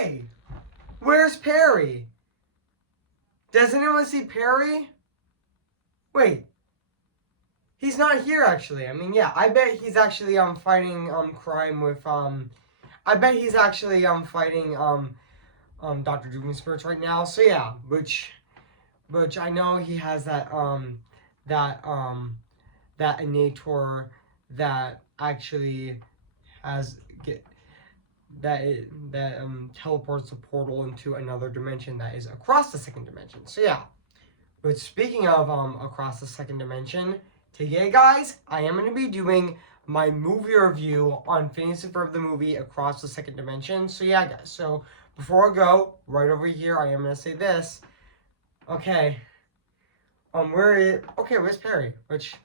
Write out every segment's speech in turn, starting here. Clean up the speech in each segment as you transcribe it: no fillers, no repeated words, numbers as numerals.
Hey, where's Perry? Does anyone see Perry? Wait, he's not here actually. I mean, yeah, I bet he's actually fighting crime with I bet he's actually fighting Dr. Doomspirits right now. So yeah, which I know he has that that innator that actually has get that teleports the portal into another dimension that is across the second dimension. So yeah. But speaking of across the second dimension, today guys, I am gonna be doing my movie review on Phineas and Ferb the movie Across the Second Dimension. So yeah guys, so before I go, right over here I am gonna say this. Okay. Where's Perry? Which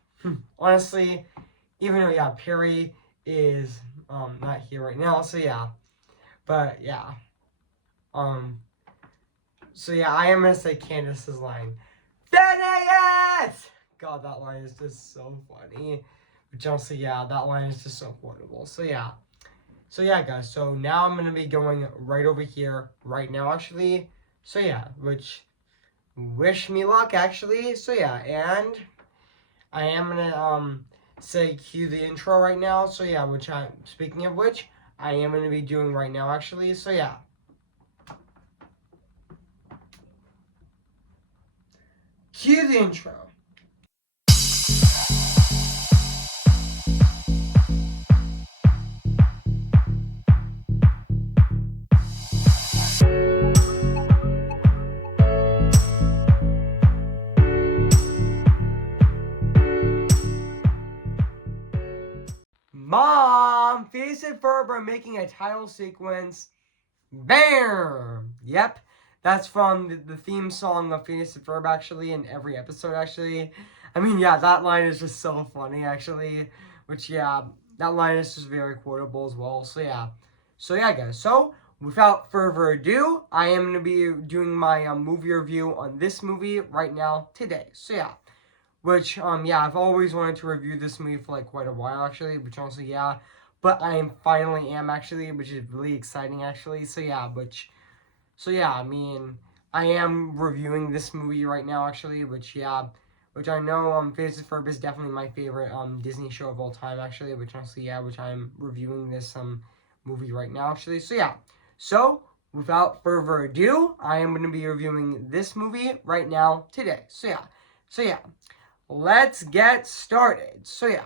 honestly, even though yeah, Perry is not here right now, so yeah. But yeah. Um so yeah, I am gonna say Candace's line. Phineas! God, that line is just so funny. But honestly, yeah, that line is just so quotable. So yeah. So yeah, guys. So now I'm gonna be going right over here right now, actually. So yeah, which wish me luck, actually. So yeah, and I am gonna say cue the intro right now. So yeah, which I speaking of which, I am gonna be doing right now, actually. So yeah. Cue the intro. Mom, Phineas and Ferb are making a title sequence. Bam! Yep, that's from the theme song of Phineas and Ferb, actually, in every episode, actually. I mean, yeah, that line is just so funny, actually. Which, yeah, that line is just very quotable as well. So, yeah. So, yeah, guys. So, without further ado, I am going to be doing my movie review on this movie right now, today. So, yeah. Which, yeah, I've always wanted to review this movie for, like, quite a while, actually. Which, also, yeah. But I finally am, actually, which is really exciting, actually. So, yeah, So, yeah, I mean, I am reviewing this movie right now, actually. Which, yeah, which I know, Phineas and Ferb is definitely my favorite, Disney show of all time, actually. Which, honestly, yeah, which I'm reviewing this, movie right now, actually. So, yeah. So, without further ado, I am going to be reviewing this movie right now, today. So, yeah. So, yeah. Let's get started. So yeah.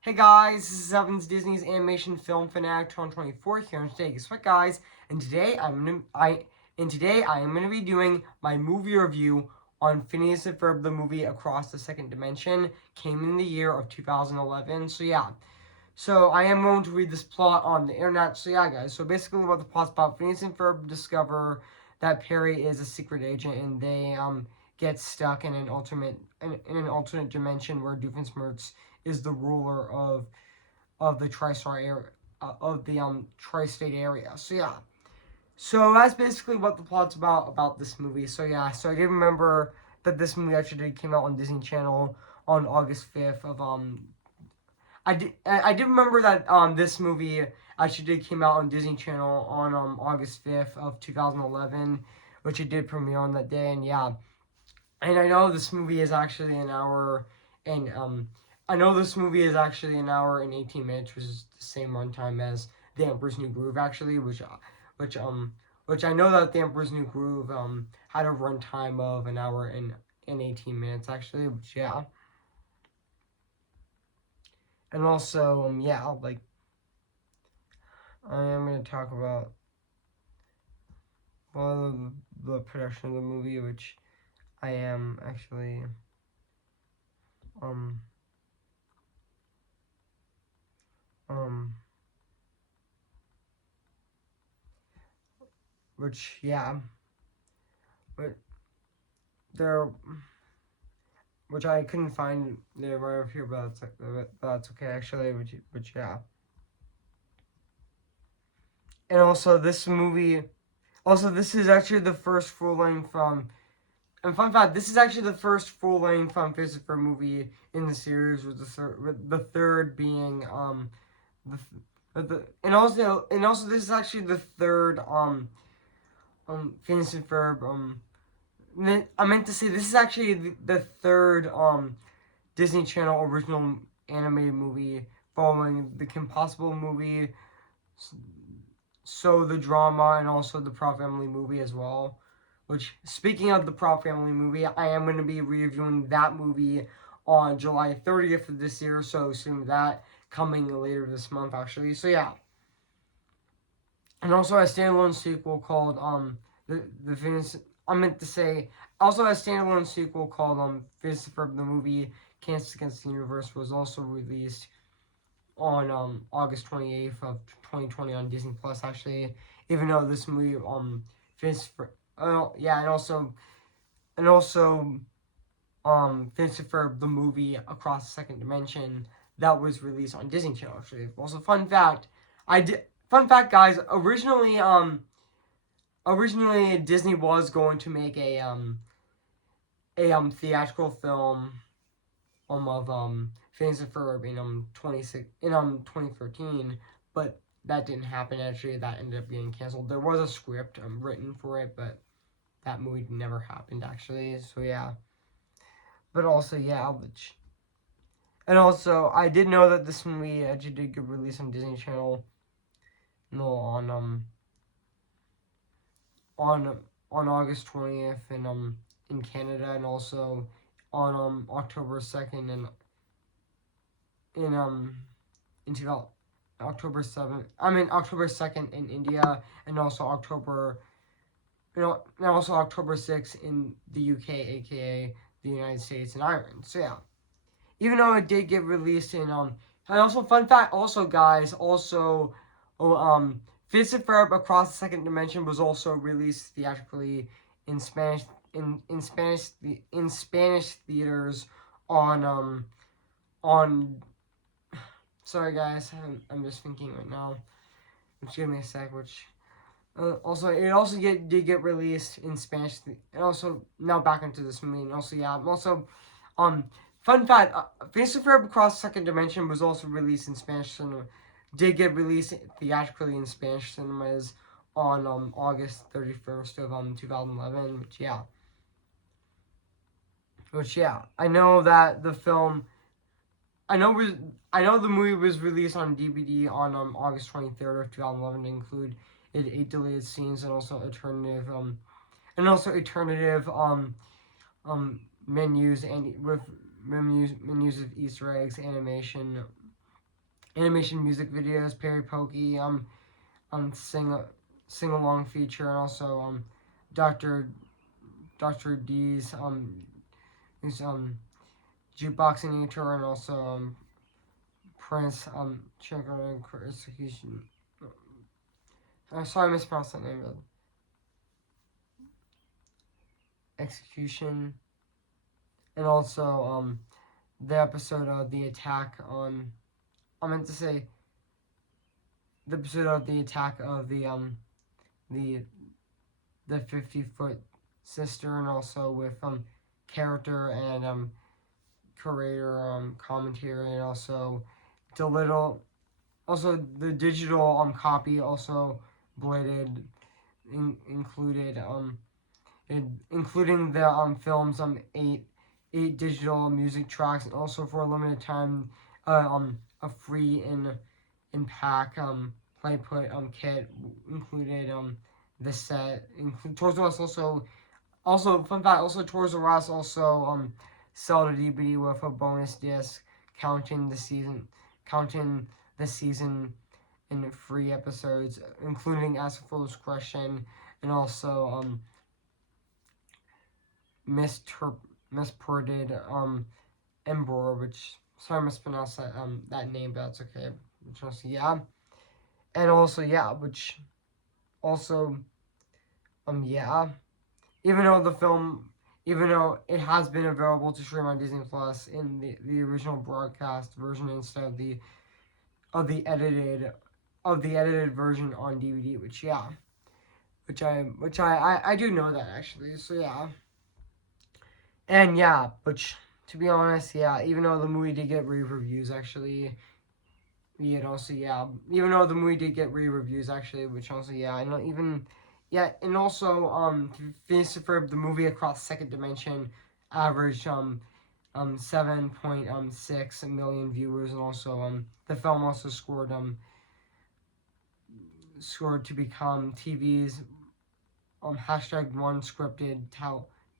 Hey guys, this is Evan's Disney's Animation Film Fanatic 2024 here, and today, guess what, guys? And today I am gonna be doing my movie review on Phineas and Ferb the movie Across the Second Dimension. Came in the year of 2011. So yeah. So I am going to read this plot on the internet. So yeah, guys. So basically, what the plot's about: Phineas and Ferb discover that Perry is a secret agent, and they get stuck in an alternate dimension where Doofenshmirtz is the ruler of the tri-star area of the tri-state area. So yeah. So that's basically what the plot's about this movie. So yeah. So I did remember that this movie actually came out on Disney Channel on August 5th of I did remember that this movie actually did came out on Disney Channel on August 5th of 2011, which it did premiere on that day. And yeah, and I know this movie is actually an hour and I know this movie is actually an hour and 18 minutes, which is the same runtime as The Emperor's New Groove, actually, which which I know that The Emperor's New Groove had a runtime of an hour and 18 minutes, actually, which yeah. And also, yeah, like, I am going to talk about one of the production of the movie, which I am actually, which, yeah, but there, which I couldn't find there right over here, but that's okay, actually, which, yeah. And also, this movie, this is actually the first full-length and fun fact, this is actually the first full-length movie in the series, with the third being and also this is actually the third Phineas and Ferb I meant to say this is actually the third Disney Channel original animated movie following the Kim Possible movie, So the Drama, and also the Proud Family movie as well. Which, speaking of the Proud Family movie, I am going to be reviewing that movie on July 30th of this year, so soon that coming later this month actually. So yeah. And also a standalone sequel called the Phineas. I meant to say also a standalone sequel called Phineas and Ferb the movie Cancer Against the Universe was also released on August 28th of 2020 on Disney Plus actually. Even though this movie Phineas yeah, and also Phineas and Ferb the movie Across the Second Dimension that was released on Disney Channel actually. Also fun fact, guys, originally Disney was going to make a theatrical film of Phineas and Ferb in 2013, but that didn't happen actually. That ended up getting canceled. There was a script written for it, but that movie never happened actually. So yeah. But also yeah, and also I did know that this movie actually did get released on Disney Channel. No, on August 20th in Canada, and also on October 2nd and in October 7th. I mean October 2nd in India, and also October 6th in the UK, aka the United States and Ireland. So yeah. Even though it did get released in and also fun fact also guys, also Phineas and Ferb Across the Second Dimension was also released theatrically in Spanish in Spanish theaters on sorry guys, I'm just thinking right now. Just give me a sec. Which did get released in Spanish, and also now back into this movie, and also yeah, also fun fact, Phineas and Ferb Across the Second Dimension was also released in Spanish cinema. Did get released theatrically in Spanish cinemas on August 31st of 2011. Which yeah, I know that the film. I know the movie was released on DVD on August 23rd of 2011 to include eight deleted scenes and also alternative menus and with menus of Easter eggs, animation music videos, Perry Pokey, sing along feature, and also Doctor D's his jukeboxing tour, and also Prince Chicken Execution. Sorry, I mispronounced that name. Execution, and also the episode of the attack on. I meant to say the episode of the attack of the 50-foot sister, and also with character and curator commentary, and also the digital copy also bladed included including the film's eight digital music tracks, and also for a limited time a free in pack play put kit included the set. Toys R Us also fun fact, also Toys R Us also sell the DVD with a bonus disc counting the season in free episodes, including As for Full Discretion, and also misprinted Emperor, which sorry I mispronounced that name, but that's okay. Yeah, and also yeah, which also yeah, even though it has been available to stream on Disney Plus in the original broadcast version instead of the edited version on DVD, which I do know that actually. So yeah. And yeah, but to be honest, yeah, even though the movie did get rave reviews actually, Yeah, and also yeah, even though the movie did get reviews actually, which also yeah, I know even yeah, and also Phineas and Ferb, the movie across second dimension, averaged 7.6 million viewers, and also the film also scored to become TV's hashtag one scripted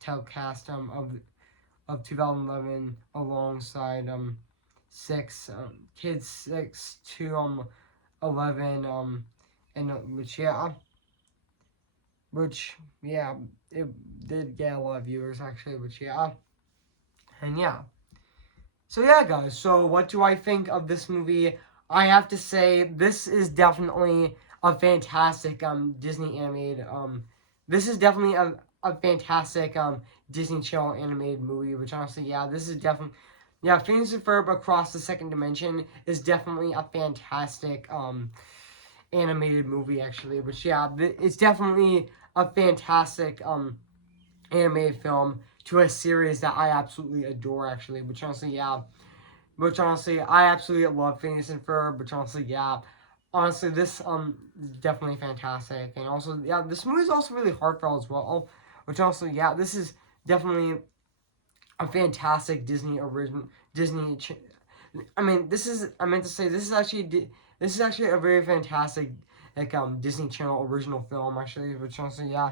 telecast of 2011 alongside six kids 6 to 11 and which yeah it did get a lot of viewers actually, which yeah, and yeah. So yeah, guys. So what do I think of this movie? I have to say this is definitely a fantastic Disney animated this is definitely a fantastic Disney Channel animated movie. Which honestly, yeah, this is definitely yeah. Phineas and Ferb Across the Second Dimension is definitely a fantastic animated movie actually. Which yeah, it's definitely a fantastic animated film to a series that I absolutely adore actually. Which honestly, yeah, which honestly, I absolutely love Phineas and Ferb. Which honestly, yeah, honestly, this is definitely fantastic. And also, yeah, this movie is also really heartfelt as well. Which also, yeah, this is definitely a fantastic Disney original Disney. I mean, this is I meant to say this is actually a very fantastic like Disney Channel original film actually. Which honestly, yeah,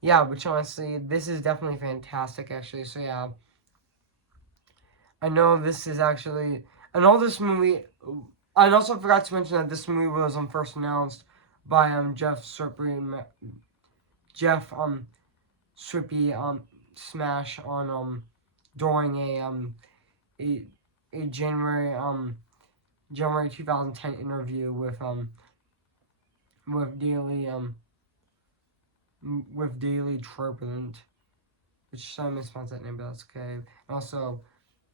yeah, which honestly, this is definitely fantastic actually. So yeah, I know this is actually. I know this movie. I also forgot to mention that this movie was first announced by Jeff Srippy Smash on during a a January 2010 interview with Daily Daily Turbulent, which I mispronounced that name, but that's okay. And also,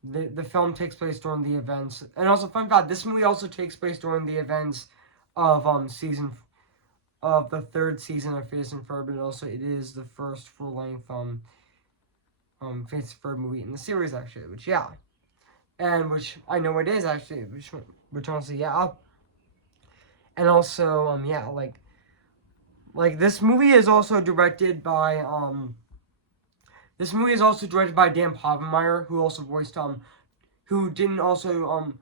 the film takes place during the events, and also fun fact: this movie also takes place during the events of the third season of Phineas and Ferb, and also it is the first full length Phineas and Ferb movie in the series actually, which yeah, and which I know it is actually, which honestly yeah, and also yeah like this movie is also directed by Dan Povenmire, who also voiced who didn't also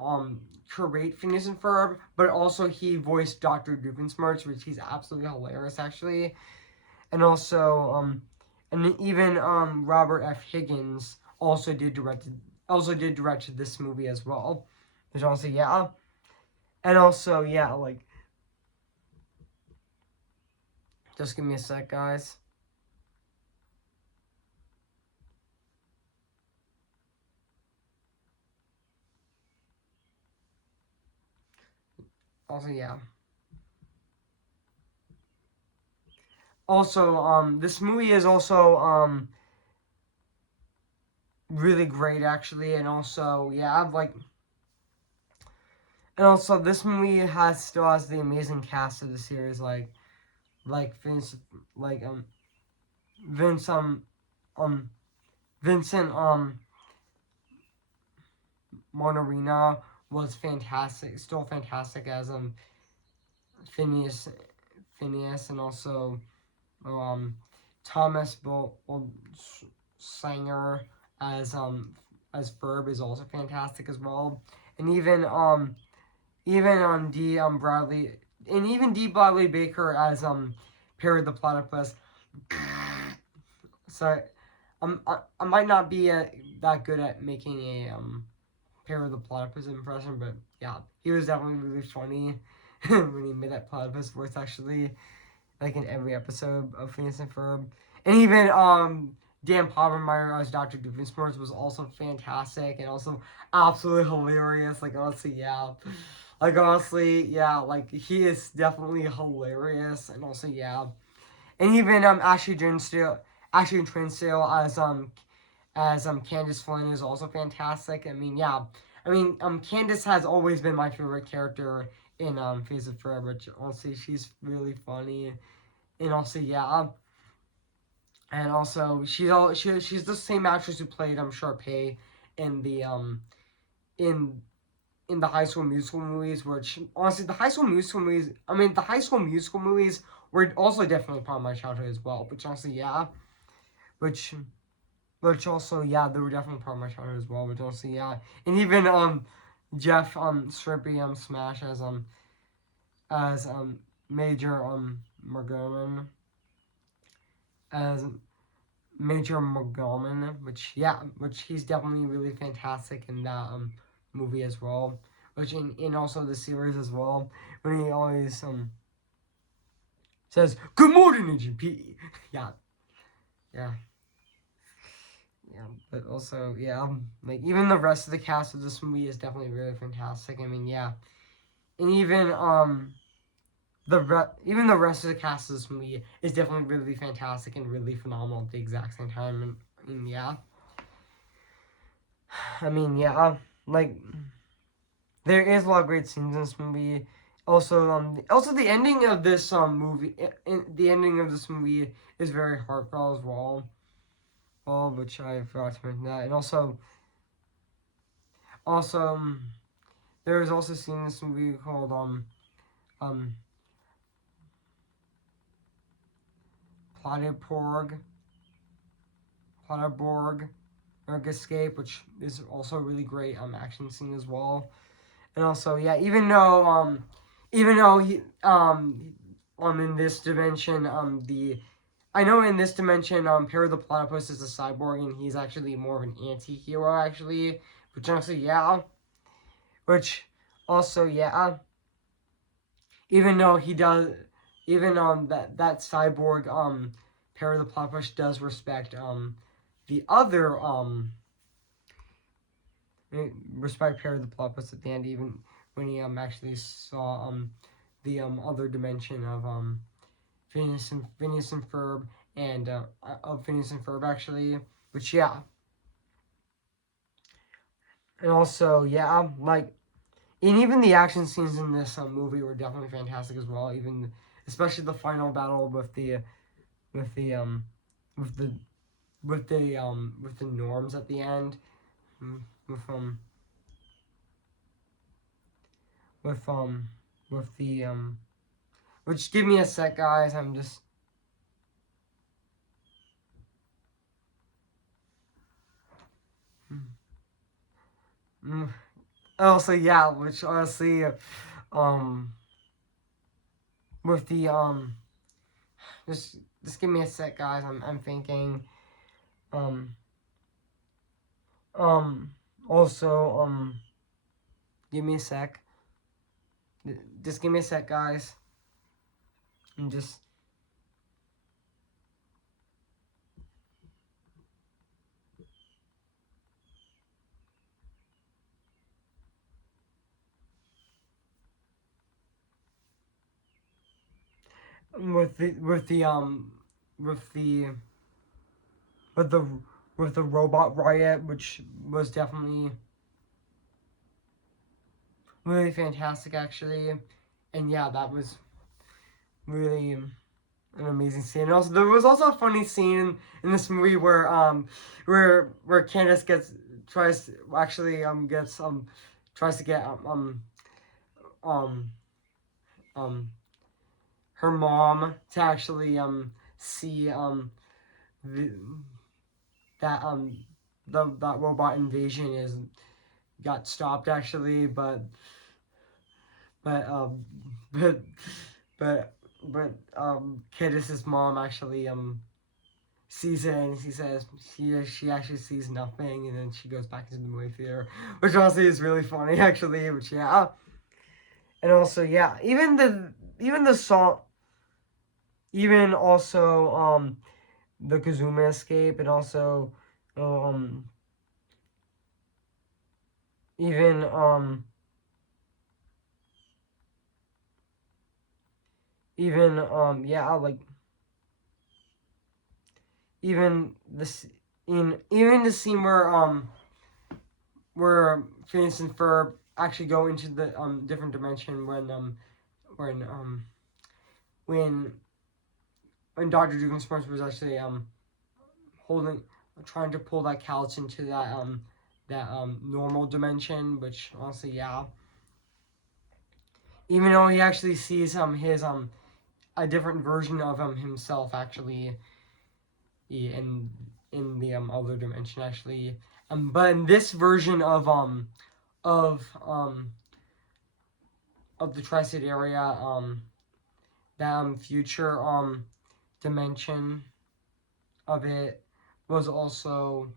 um create Phineas and Ferb, but also he voiced Dr. Doofenshmirtz, which he's absolutely hilarious actually. And also and even Robert F. Higgins also did direct this movie as well. Which also yeah. And also yeah, like just give me a sec guys. Also yeah. Also this movie is also really great actually, and also yeah, I've like and also this movie still has the amazing cast of the series like Vince like Vince um Vincent Monarina was fantastic, still fantastic as Phineas Phineas, and also um Thomas Sanger as Ferb is also fantastic as well, and even D Bradley and even D Bradley Baker as Perry the Platypus. So I might not be that good at making a Perry the Platypus impression, but yeah, he was definitely really funny when he made that platypus voice actually, like in every episode of Phineas and Ferb, and even Dan Povenmire as Dr. Doofenshmirtz was also fantastic and also absolutely hilarious. Like honestly, yeah, like honestly, yeah, like he is definitely hilarious, and also yeah, and even Ashley Trinsdale as Candace Flynn is also fantastic. I mean, yeah, I mean Candace has always been my favorite character in Face of Forever. Honestly, she's really funny, and also yeah, and also she's the same actress who played Sharpay in the in in the High School Musical movies, which honestly the High School Musical movies, the High School Musical movies were also definitely part of my childhood as well. Which honestly, yeah, which also yeah, they were definitely part of my childhood as well. Which honestly, yeah, and even Jeff Strippy Smash as Major Montgomery as Major Montgomery, which he's definitely really fantastic in that movie as well. Which in also the series as well, when he always says "Good morning, Agent P." Yeah, yeah, yeah. But also, yeah, like even the rest of the cast of this movie is definitely really fantastic. I mean, yeah, and even even the rest of the cast of this movie is definitely really fantastic and really phenomenal at the exact same time. And yeah, I mean, yeah, like there is a lot of great scenes in this movie. Also the ending of this movie, the ending of this movie is very heartfelt as well. Which I forgot to mention that, and also there is also a scene in this movie called um Platyborg Platyborg Escape, which is also a really great action scene as well. And also, yeah, even though he in this dimension the I know in this dimension Perry the Platypus is a cyborg and he's actually more of an anti-hero actually, which honestly yeah, which also yeah, even though he does, even that cyborg Perry the Platypus does respect the other respect Perry the Platypus at the end, even when he actually saw the other dimension of Phineas and Ferb and of Phineas and Ferb actually, which yeah, and also yeah, like and even the action scenes in this movie were definitely fantastic as well. Even especially the final battle with the with the with the norms at the end, with with um with the which give me a sec, guys. I'm just mm, also yeah, which honestly um with the just give me a sec, guys. I'm thinking um um also give me a sec. Just give me a sec, guys. And just with the with the with the with the with the robot riot, which was definitely really fantastic actually, and yeah, that was really an amazing scene. And also, there was also a funny scene in this movie where Candace tries actually gets tries to get um um her mom to actually see the, that that robot invasion is got stopped actually, but but but Candace's mom actually sees it and she says she actually sees nothing and then she goes back into the movie theater, which honestly is really funny actually. Which yeah, and also yeah, even the song, even also the Kazuma escape, and also um even even yeah, like even this in even the scene where Phineas and Ferb actually go into the different dimension when when when Doctor Doomsprings was actually holding trying to pull that couch into that normal dimension, which honestly yeah, even though he actually sees his a different version of himself actually in the other dimension actually. But in this version of um of the tri-state area, that future dimension of it was also,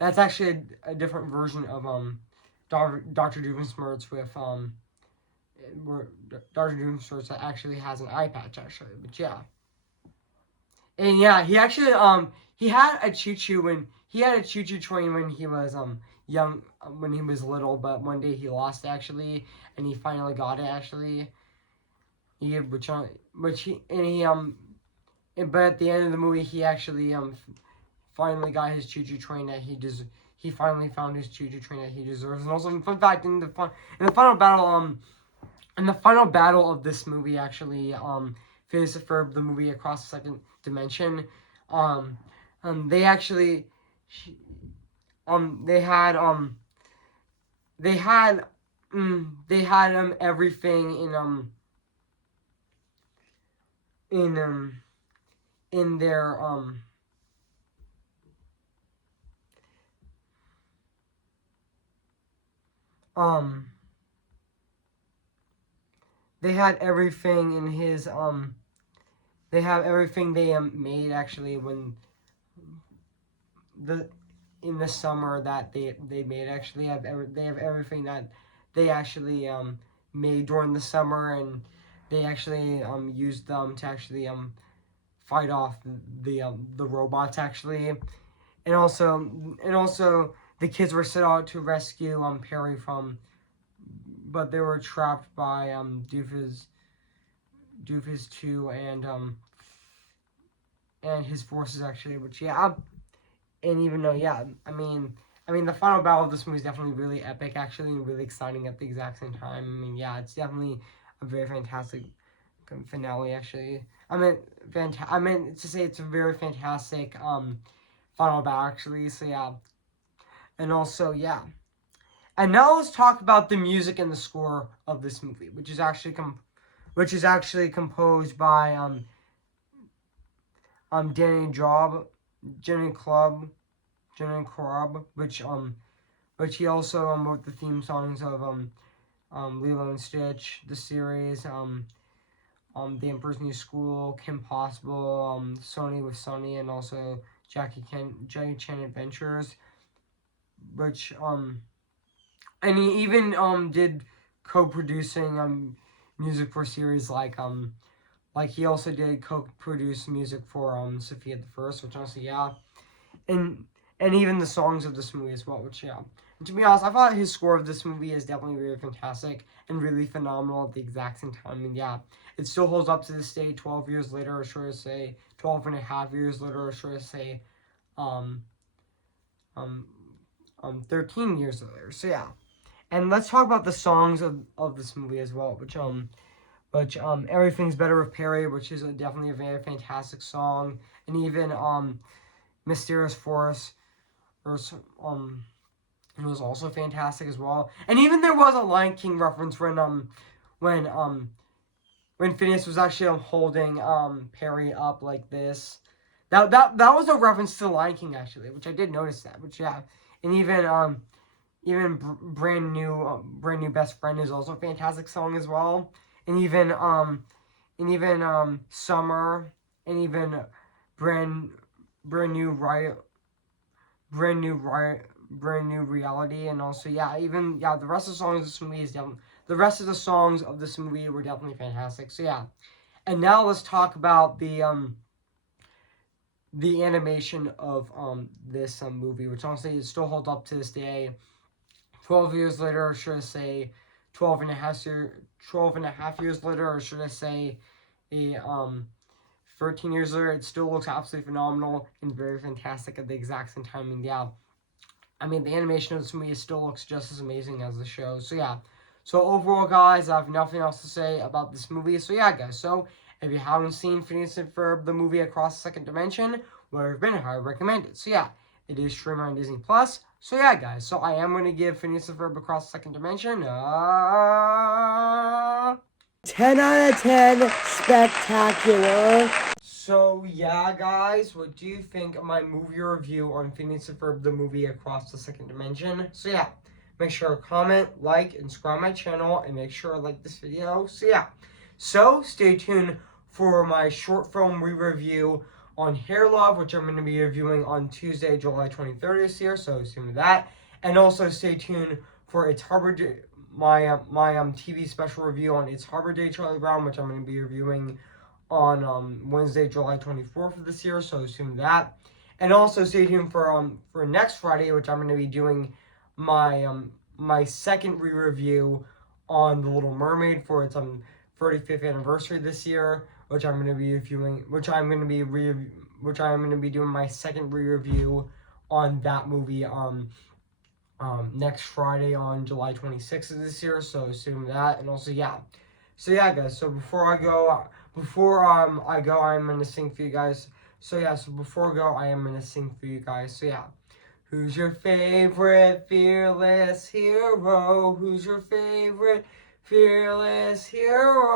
that's actually a different version of Dr. Doofenshmirtz with where Dr. Doofenshmirtz actually has an eye patch actually, but yeah. And yeah, he actually he had a choo choo train when he was young, when he was little, but one day he lost it actually, and he finally got it actually. He which he and he but at the end of the movie he actually finally got his choo choo train that he finally found his choo choo train that he deserves. And also, fun fact, in the final battle in the final battle of this movie actually Phineas and Ferb, the movie Across the Second Dimension, um they actually they had they had they had everything in in their um they had everything in his they have everything they made actually when the in the summer that they made actually they have everything that they actually made during the summer, and they actually used them to actually fight off the robots actually, and also the kids were set out to rescue Perry from, but they were trapped by Doofus 2 and his forces actually, which yeah. And even though, yeah, I mean, the final battle of this movie is definitely really epic, actually, and really exciting at the exact same time. I mean, yeah, it's definitely a very fantastic finale, actually. I meant to say it's a very fantastic final battle, actually. So yeah, and also yeah, and now let's talk about the music and the score of this movie, which is actually composed by Danny Job, Jenny Club, Jenny Corab, which he also wrote the theme songs of Lilo and Stitch, the series, The Emperor's New School, Kim Possible, Sony with Sunny, and also Jackie Chan Adventures, which and he even did co-producing music for series like he also did co-produce music for Sophia the First, which honestly yeah, and even the songs of this movie as well, which yeah. And to be honest, I thought his score of this movie is definitely really fantastic and really phenomenal at the exact same time. And yeah, it still holds up to this day, 12 years later, or should I say 12 and a half years later, or should I say um, um, 13 years later. So yeah. And let's talk about the songs of this movie as well, which Everything's Better with Perry, which is definitely a very fantastic song, and even Mysterious Force, or it was also fantastic as well. And even there was a Lion King reference when when Phineas was actually holding Perry up like this. That was a reference to the Lion King actually, which I did notice that. Which yeah, and even brand new best friend is also a fantastic song as well. And even Summer, and even brand brand new right brand new right brand new reality, and also yeah, even yeah, the rest of the songs of this movie is definitely the rest of the songs of this movie were definitely fantastic. So yeah, and now let's talk about the animation of this movie, which honestly still holds up to this day. 12 years later, or should I say 12 and a half years later, or should I say a 13 years later, it still looks absolutely phenomenal and very fantastic at the exact same time. And yeah, I mean, the animation of this movie still looks just as amazing as the show. So yeah. So overall, guys, I have nothing else to say about this movie. So yeah, guys. So if you haven't seen Phineas and Ferb, the movie Across the Second Dimension, where I've been, I recommend it. So yeah, it is streaming on Disney Plus. So yeah, guys. So I am going to give Phineas and Ferb Across the Second Dimension 10 out of 10, spectacular. So yeah, guys, what do you think of my movie review on Phineas and Ferb, the movie Across the Second Dimension? So yeah, make sure to comment, like, and subscribe my channel, and make sure to like this video. So yeah, so stay tuned for my short film re-review on Hair Love, which I'm going to be reviewing on Tuesday, July 23rd this year. So stay tuned to that, and also stay tuned for It's Harbor Day, my TV special review on It's Harbor Day, Charlie Brown, which I'm going to be reviewing on Wednesday, July 24th of this year. So assume that, and also stay tuned for next Friday, which I'm going to be doing my second re-review on The Little Mermaid for its 35th anniversary this year, which I'm going to be reviewing, which I'm going to be doing my second re-review on that movie next Friday on July 26th of this year. So assume that, and also yeah. So yeah, guys. So before I go, I'm gonna sing for you guys. So yeah. So before I go, I am gonna sing for you guys. So yeah. Who's your favorite fearless hero? Who's your favorite fearless hero?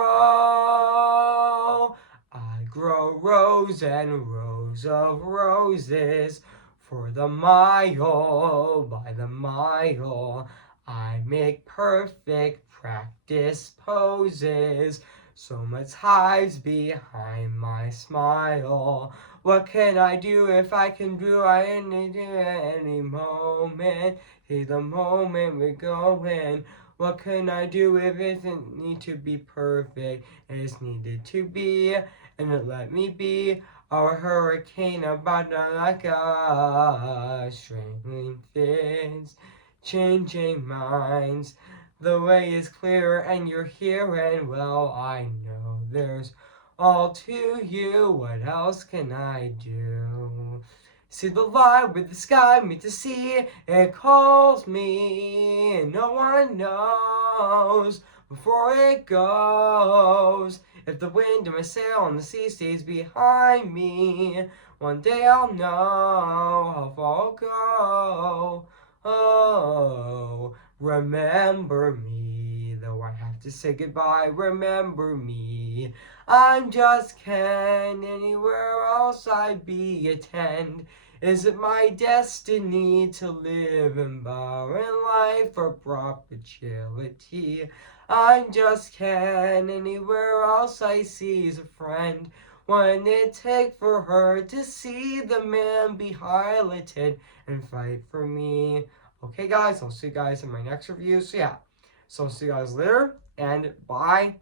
I grow rows and rows of roses for the mile, by the mile. I make perfect practice poses, so much hides behind my smile. What can I do if I can do any moment? Here's the moment we're going. What can I do if it doesn't need to be perfect? It's needed to be, and it let me be. Our hurricane about like a strangling fins, changing minds. The way is clear and you're here, and well, I know there's all to you. What else can I do? See the light with the sky meet the sea. It calls me, and no one knows before it goes. If the wind in my sail on the sea stays behind me, one day I'll know how far I'll go. Oh, remember me, though I have to say goodbye. Remember me. I'm just Ken, anywhere else I'd be a 10. Is it my destiny to live in barren life for perpetuity? I'm just Ken, anywhere else I see is a friend. Wouldn't it take for her to see the man be highlighted and fight for me? Okay, guys, I'll see you guys in my next review. So yeah, so I'll see you guys later, and bye.